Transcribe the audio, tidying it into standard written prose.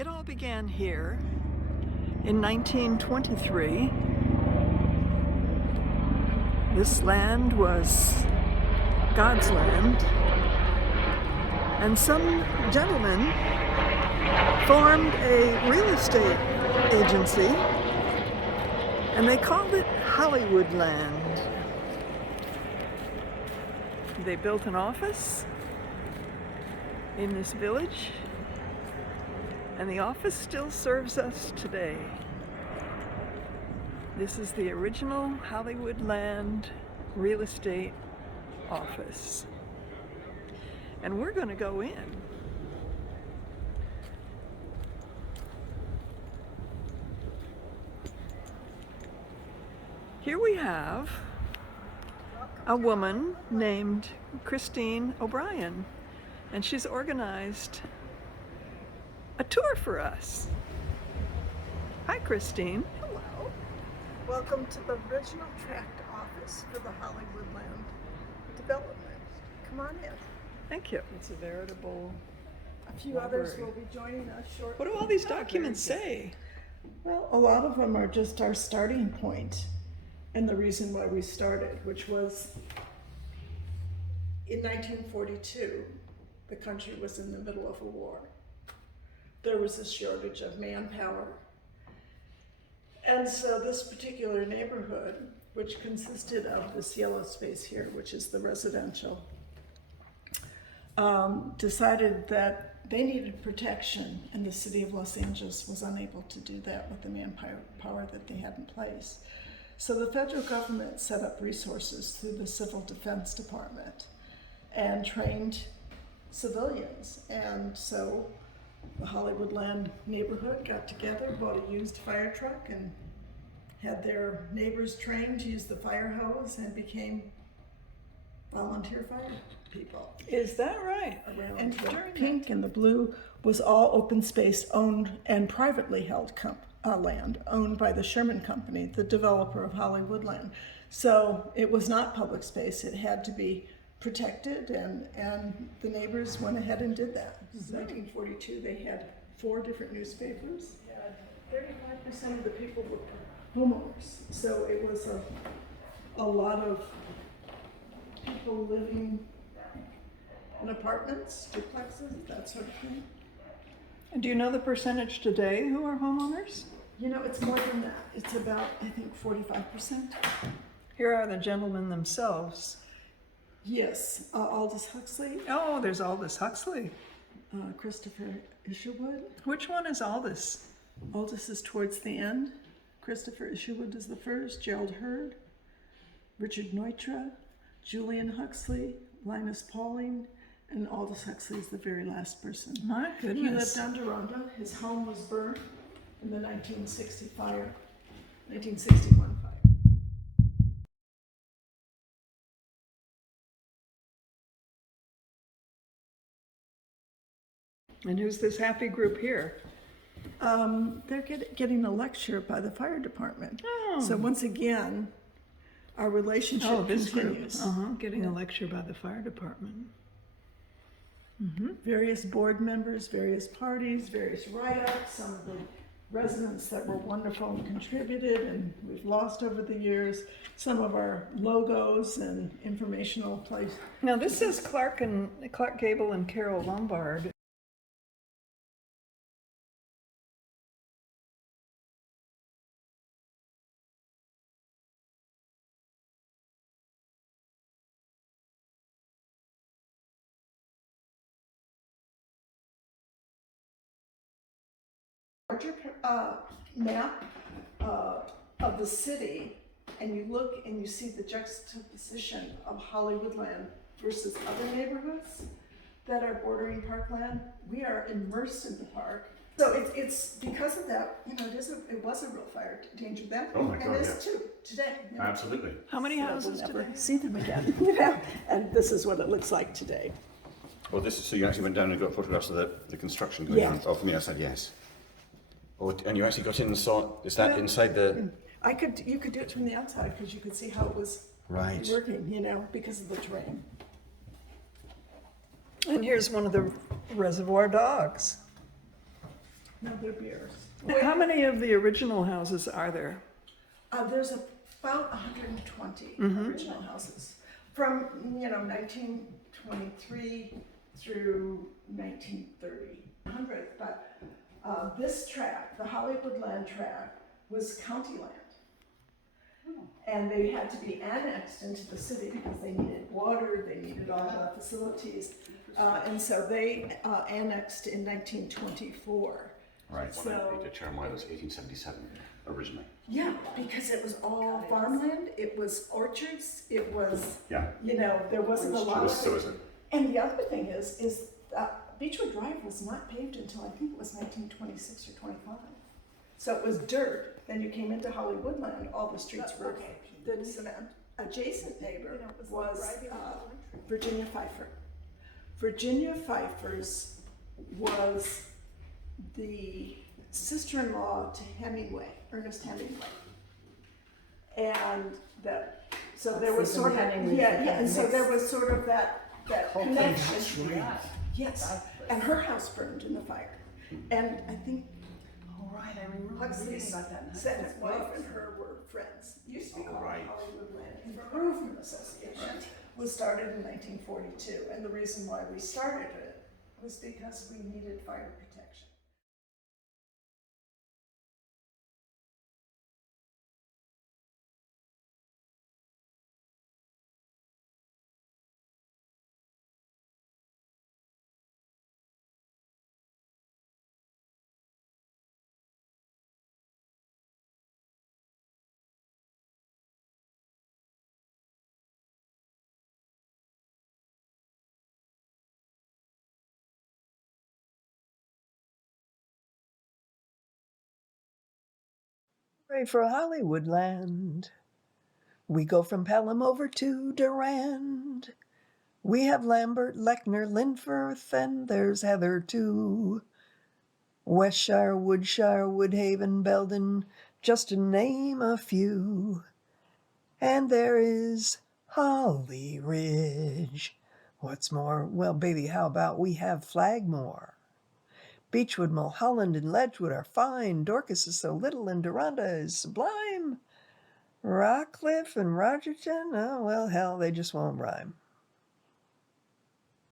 It all began here in 1923. This land was God's land, and some gentlemen formed a real estate agency, and they called it Hollywoodland. They built an office in this village, and the office still serves us today. This is the original Hollywoodland real estate office. And we're going to go in. Here we have a woman named Christine O'Brien, and she's organized a tour for us. Hi, Christine. Hello. Welcome to the original tract office for the Hollywoodland development. Come on in. Thank you. It's a veritable A few library. others will be joining us shortly. What do all these documents say? Well, a lot of them are just our starting point and the reason why we started, which was in 1942, the country was in the middle of a war. There was a shortage of manpower. And so this particular neighborhood, which consisted of this yellow space here, which is the residential, decided that they needed protection, and the city of Los Angeles was unable to do that with the manpower that they had in place. So the federal government set up resources through the Civil Defense Department and trained civilians. And so the Hollywoodland neighborhood got together, bought a used fire truck, and had their neighbors trained to use the fire hose and became volunteer fire people. Is that right? And the pink and the blue was all open space owned and privately held land owned by the Sherman Company, the developer of Hollywoodland. So it was not public space. It had to be protected, and the neighbors went ahead and did that. This is 1942. They had 4 different newspapers. 35% of the people were homeowners. So it was a lot of people living in apartments, duplexes, that sort of thing. And do you know the percentage today who are homeowners? You know, it's more than that. It's about, I think, 45%. Here are the gentlemen themselves. Yes, Aldous Huxley, Oh, there's Aldous Huxley. Christopher Isherwood. Which one is Aldous? Aldous is towards the end. Christopher Isherwood is the first. Gerald Hurd, Richard Neutra, Julian Huxley, Linus Pauling, and Aldous Huxley is the very last person. My He goodness. lived on Deronda. His home was burned in the 1961 fire. And who's this happy group here? They're getting a lecture by the fire department. Oh. So once again, our relationship Oh, this group. continues. Getting a lecture by the fire department. Various board members, various parties, various write-ups, some of the residents that were wonderful and contributed and we've lost over the years, some of our logos and informational place. Now this says Clark Gable and Carol Lombard. Larger map of the city, and you look and you see the juxtaposition of Hollywoodland versus other neighborhoods that are bordering parkland. We are immersed in the park. So it's because of that, you know, it was a real fire danger then. Oh my God, and is yes. too today. You know. Absolutely. How many So houses we'll never today? see them again. You know? And this is what it looks like today. Well, this is, so you actually went down and got photographs of the construction going Yeah. on. Oh, from the outside, yes. Oh, and you actually got in and saw, is that inside the... You could do it from the outside because you could see how it was Right. working, you know, because of the terrain. And here's one of the reservoir dogs. No, they're beers. How many of the original houses are there? There's about 120 original houses from 1923 through 1930, 100. But this tract, the Hollywoodland tract, was county land. And they had to be annexed into the city because they needed water, they needed all the facilities. And so they annexed in 1924. Right. So- Well, they determined why it was 1877 originally. Yeah, because it was all farmland, it was orchards, it was, Yeah. there wasn't a lot of. So is it? And the other thing is Beechwood Drive was not paved until I think it was 1926 or 25. So it was dirt. Then you came into Hollywoodland, all the streets were the cement. Adjacent neighbor was Virginia Pfeiffer. Virginia Pfeiffer's was the sister-in-law to Hemingway, Ernest Hemingway. And so there was sort of, and so there was sort of that connection. Yes, and her house burned in the fire. And I think Huxley's second wife and her were friends. Used to be called Hollywoodland Improvement Association. Was started in 1942, and the reason why we started it was because we needed fire protection. Hooray for Hollywoodland. We go from Pelham over to Durand. We have Lambert, Lechner, Linfirth, and there's Heather too. Westshire, Woodshire, Woodhaven, Belden, just to name a few. And there is Holly Ridge. What's more, well, baby, how about we have Flagmore? Beechwood, Mulholland, and Ledgewood are fine. Dorcas is so little, and Deronda is sublime. Rockcliffe and Rogerton, oh, well, hell, they just won't rhyme.